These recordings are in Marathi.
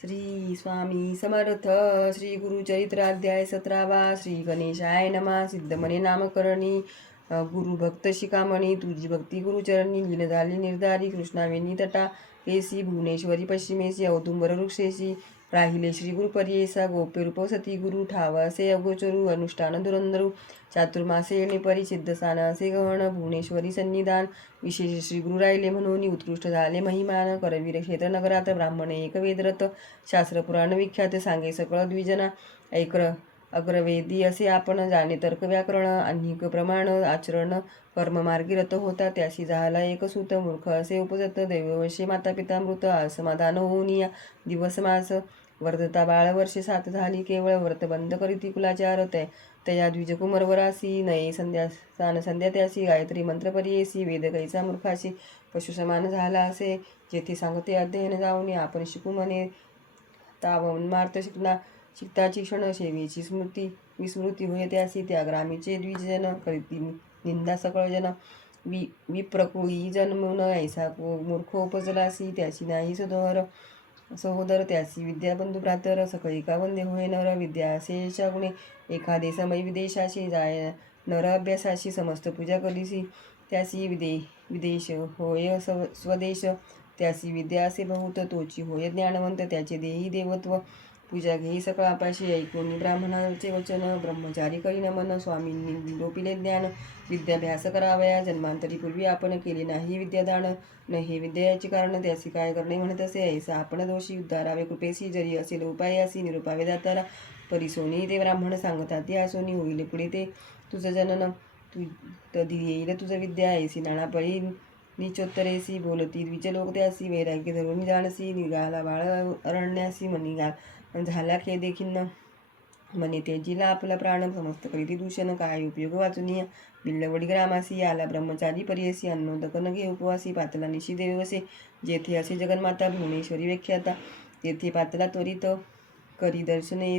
श्री स्वामी समर्थ. श्री गुरुचरित्राध्याय 17वा. श्री गणेशाय नमा. सिद्धमने नामकरणी गुरु भक्त शिकामणी. तुझी भक्ती गुरुचरणी लीन झाली निर्धारी. कृष्णावेणी तटा केसी भुवनेश्वरी पश्चिमेसी औदुंबर वृक्षेसी राहिले श्री गुरुपर्येसा. गोप्य रूप सती गुरु ठावासे अगोचरू अनुष्ठान धुरंधरू चातुर्मासे येणे परिसिद्ध स्थान असे गहन भुवनेश्वरी सन्निधान. विशेष श्री गुरु राहिले म्हणून उत्कृष्ट झाले महिमान. करवीर क्षेत्र नगरात ब्राह्मण एक वेदरत शास्त्र पुराण विख्यात सांगे सकळ द्विजना. अग्रवेदी असे आपण जाणे तर्क व्याकरण अनिक प्रमाण आचरण कर्ममार्गी रत होता. त्याशी झाला एक सुत मूर्ख असे उपजत दैववशी माता पिता मृत असमाधान होऊन या दिवस मास. वर्धता बाळ वर्षे 7 झाली केवळ व्रत बंद करीती कुलाचार तया द्विज कुमरवरासी नये संध्या त्यासी गायत्री मंत्र परियेसी वेद कैसा मूर्खाशी पशु समान झाला असे जेथे सांगते अध्ययन जाऊन आपण शिकू म्हणे तावन्मार्थ शिकताची क्षण सेवेची विस्मृती होय त्यासी. त्या ग्रामीचे द्विजजन करीती निंदा सकळ जन विप्रकुळी जन्मून ऐसा मूर्ख उपजलासी त्याची नाही सहोदर त्यासी विद्या बंधू भ्रातर सकळी का वंदे होय नर. विद्या असेशा गुणे एखादे समय विदेशाशी जाय नर अभ्यासाशी समस्त पूजा करीसी त्यासी विदेश होय स्वदेश. त्यासी विद्या असे बहुत तोची होय ज्ञानवंत त्याचे देही देवत्व पूजा घेई सकळ आपाशी. ऐकून ब्राह्मणाचे वचन ब्रह्मचारी करी नमन. स्वामींनी निरोपिले ज्ञान विद्याभ्यास करावया जन्मांतरी पूर्वी आपण केले नाही विद्यादान. न हे विद्याचे कारण त्यासी काय करणे म्हणत असे ऐसा आपण दोषी उद्धारावे कृपेसी जरी असेल उपायासी निरुपावे दातारा परिसोनी ते ब्राह्मण सांगतात या सोनी होईल पुढे ते तुझं जनन तधी येईल तुझं विद्या ऐसी नाणापळी निचोत्तरेसी बोलती द्विजलोक त्यासी वैराग्य धरून जाणसी. निघाला बाळ अरण्यासी निघाल झाला खेदे खिन्न मने तेजीला आपला प्राण समस्त करीती दूषण काय उपयोग वाचुनिया. बिल्लवडी ग्रामासी आला ब्रह्मचारी परियसी अन्नोदक न घे उपवासी. पातला निशी देवसे जेथे असे जगन्माता भुवनेश्वरी व्याख्याता तेथे पातला त्वरित करी दर्शने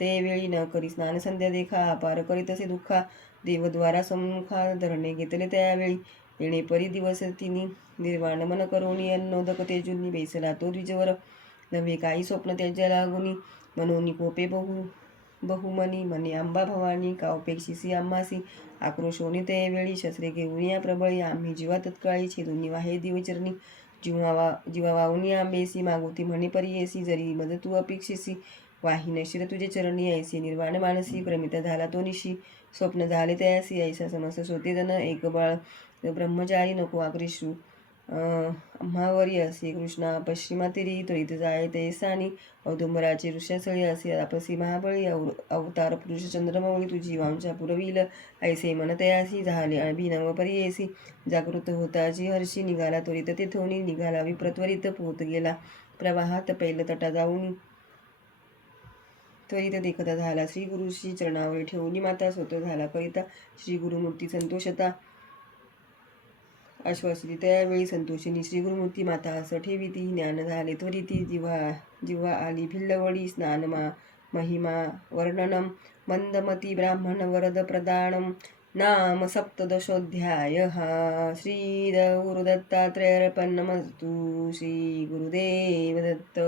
ते वेळी न करी स्नान संध्या देखा अपार करीत असे दुःखा. देवद्वारा सम्मुखा धरणे घेतले त्यावेळी येणे परी दिवस तिनी निर्वाण मन करोनी अन्नोदक तेजुनी बेसला तो द्विजवर नव्हे काही स्वप्न त्याच्या लागुनी. मनोनी कोपे बहुमनी म्हणे अंबा भवानी का उपेक्षिसी आम्हासी. आक्रोश होणी त्यावेळी शस्त्रे घेऊन या प्रबळी आम्ही जीवा तत्काळी छेदुनी वाहे दिवचरणी जीवा वाहुनी आंबेसी मागुती म्हणे परियेसी जरी मद तू अपेक्षिसी वाही नशीर तुझे चरणी ऐसी निर्वाण मानसी. क्रमित झाला तो निशी स्वप्न झाले तयासी ऐसा समस्त सोते जन एक बाळ ब्रह्मचारी नको आकृषू आम्हावरी असे कृष्णा पश्चिमातिरी त्वरित जाय तैसानी. औदुंबराचे ऋषसळी असे आपसी महाबळी अवतार पुरुष चंद्रमौळी तुझी वांशा पुरविल ऐसे मन तयासी झाले अभिनव परियेसी. जागृत होताची हर्षी निघाला त्वरित तेथोनी निघाला विप्रत्वरित पोहत गेला प्रवाहात पैल तटा जाऊन त्वरित देखता झाला श्री गुरुशी चरणावरी ठेवून माता स्वतः झाला करिता श्री गुरुमूर्ती संतोषता आश्वासिती. त्यावेळी संतोषिनी श्री गुरुमूर्ती माता असं ठेविती ज्ञान झाले त्वरिती जिव्हा आली भिल्लवडी स्नान महिमा वर्णनम मंदमती ब्राह्मण वरद प्रदानम. नाम सप्तदशोऽध्याय. श्री गुरुदत्तात्रेयार्पणमस्तु. श्री गुरुदेव दत्त.